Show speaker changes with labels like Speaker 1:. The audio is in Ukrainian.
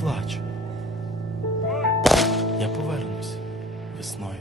Speaker 1: плач. Я повернусь весною.